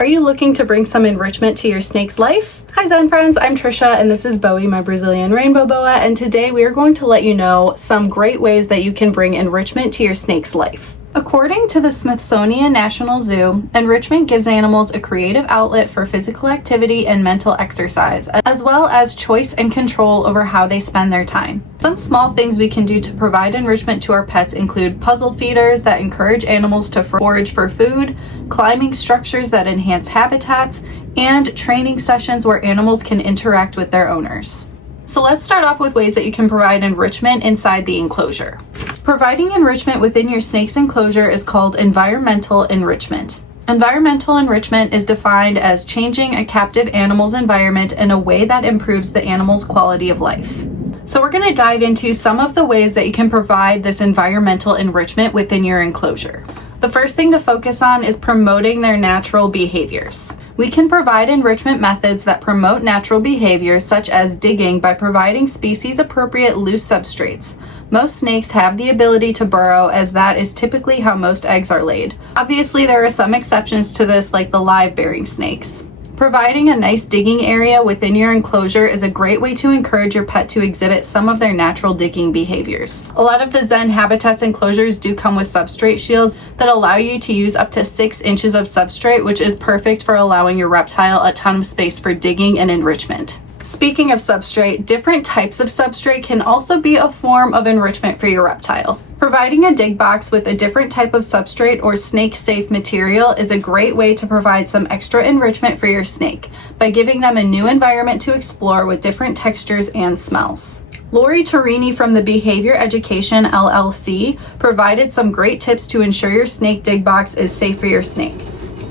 Are you looking to bring some enrichment to your snake's life? Hi Zen friends, I'm Trisha and this is Bowie, my Brazilian rainbow boa, and today we are going to let you know some great ways that you can bring enrichment to your snake's life. According to the Smithsonian National Zoo, enrichment gives animals a creative outlet for physical activity and mental exercise, as well as choice and control over how they spend their time. Some small things we can do to provide enrichment to our pets include puzzle feeders that encourage animals to forage for food, climbing structures that enhance habitats, and training sessions where animals can interact with their owners. So let's start off with ways that you can provide enrichment inside the enclosure. Providing enrichment within your snake's enclosure is called environmental enrichment. Environmental enrichment is defined as changing a captive animal's environment in a way that improves the animal's quality of life. So we're going to dive into some of the ways that you can provide this environmental enrichment within your enclosure. The first thing to focus on is promoting their natural behaviors. We can provide enrichment methods that promote natural behaviors such as digging by providing species-appropriate loose substrates. Most snakes have the ability to burrow, as that is typically how most eggs are laid. Obviously, there are some exceptions to this, like the live-bearing snakes. Providing a nice digging area within your enclosure is a great way to encourage your pet to exhibit some of their natural digging behaviors. A lot of the Zen Habitats enclosures do come with substrate shields that allow you to use up to 6 inches of substrate, which is perfect for allowing your reptile a ton of space for digging and enrichment. Speaking of substrate, different types of substrate can also be a form of enrichment for your reptile. Providing a dig box with a different type of substrate or snake-safe material is a great way to provide some extra enrichment for your snake by giving them a new environment to explore with different textures and smells. Lori Torini from the Behavior Education LLC provided some great tips to ensure your snake dig box is safe for your snake.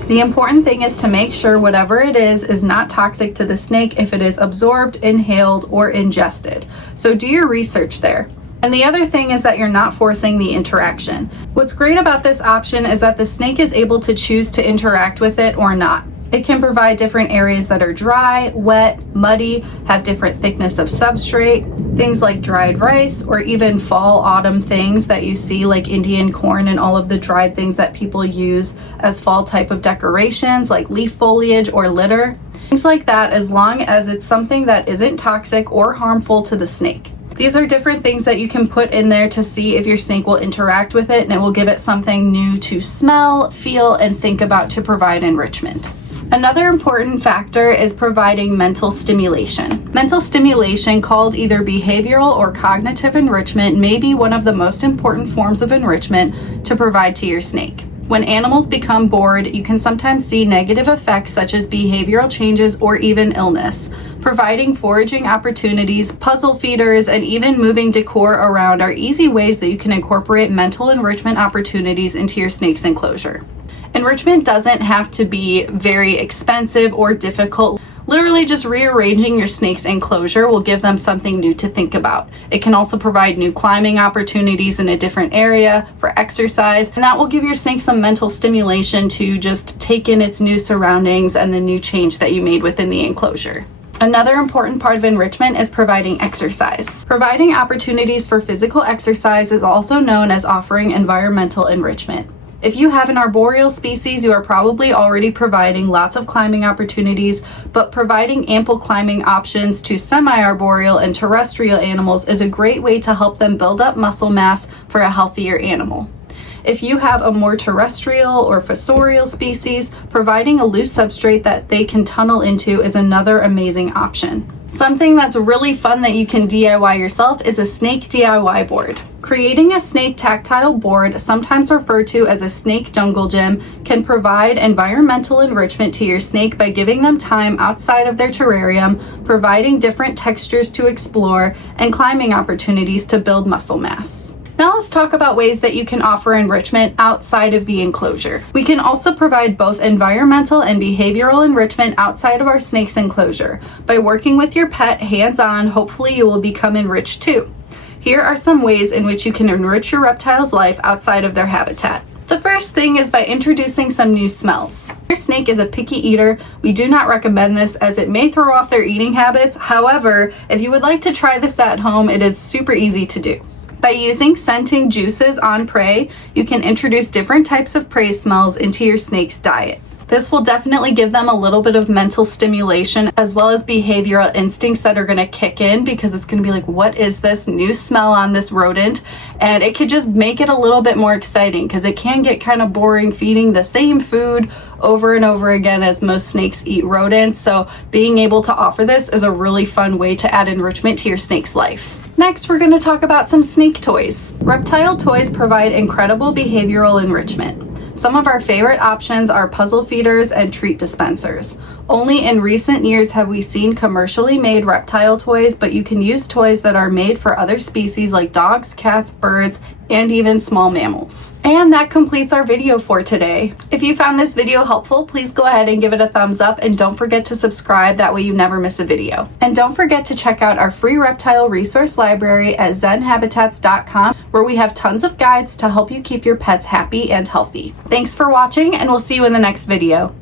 The important thing is to make sure whatever it is not toxic to the snake if it is absorbed, inhaled, or ingested. So do your research there. And the other thing is that you're not forcing the interaction. What's great about this option is that the snake is able to choose to interact with it or not. It can provide different areas that are dry, wet, muddy, have different thickness of substrate, things like dried rice, or even fall, autumn things that you see like Indian corn and all of the dried things that people use as fall type of decorations like leaf foliage or litter. Things like that, as long as it's something that isn't toxic or harmful to the snake. These are different things that you can put in there to see if your snake will interact with it, and it will give it something new to smell, feel, and think about to provide enrichment. Another important factor is providing mental stimulation. Mental stimulation, called either behavioral or cognitive enrichment, may be one of the most important forms of enrichment to provide to your snake. When animals become bored, you can sometimes see negative effects such as behavioral changes or even illness. Providing foraging opportunities, puzzle feeders, and even moving decor around are easy ways that you can incorporate mental enrichment opportunities into your snake's enclosure. Enrichment doesn't have to be very expensive or difficult. Literally just rearranging your snake's enclosure will give them something new to think about. It can also provide new climbing opportunities in a different area for exercise, and that will give your snake some mental stimulation to just take in its new surroundings and the new change that you made within the enclosure. Another important part of enrichment is providing exercise. Providing opportunities for physical exercise is also known as offering environmental enrichment. If you have an arboreal species, you are probably already providing lots of climbing opportunities, but providing ample climbing options to semi-arboreal and terrestrial animals is a great way to help them build up muscle mass for a healthier animal. If you have a more terrestrial or fossorial species, providing a loose substrate that they can tunnel into is another amazing option. Something that's really fun that you can DIY yourself is a snake DIY board. Creating a snake tactile board, sometimes referred to as a snake jungle gym, can provide environmental enrichment to your snake by giving them time outside of their terrarium, providing different textures to explore, and climbing opportunities to build muscle mass. Now let's talk about ways that you can offer enrichment outside of the enclosure. We can also provide both environmental and behavioral enrichment outside of our snake's enclosure. By working with your pet hands-on, hopefully you will become enriched too. Here are some ways in which you can enrich your reptile's life outside of their habitat. The first thing is by introducing some new smells. If your snake is a picky eater, we do not recommend this as it may throw off their eating habits. However, if you would like to try this at home, it is super easy to do. By using scenting juices on prey, you can introduce different types of prey smells into your snake's diet. This will definitely give them a little bit of mental stimulation as well as behavioral instincts that are going to kick in, because it's going to be like, what is this new smell on this rodent? And it could just make it a little bit more exciting, because it can get kind of boring feeding the same food over and over again as most snakes eat rodents. So being able to offer this is a really fun way to add enrichment to your snake's life. Next, we're going to talk about some snake toys. Reptile toys provide incredible behavioral enrichment. Some of our favorite options are puzzle feeders and treat dispensers. Only in recent years have we seen commercially made reptile toys, but you can use toys that are made for other species like dogs, cats, birds, and even small mammals. And that completes our video for today. If you found this video helpful, please go ahead and give it a thumbs up, and don't forget to subscribe, that way you never miss a video. And don't forget to check out our free reptile resource library at zenhabitats.com, where we have tons of guides to help you keep your pets happy and healthy. Thanks for watching, and we'll see you in the next video.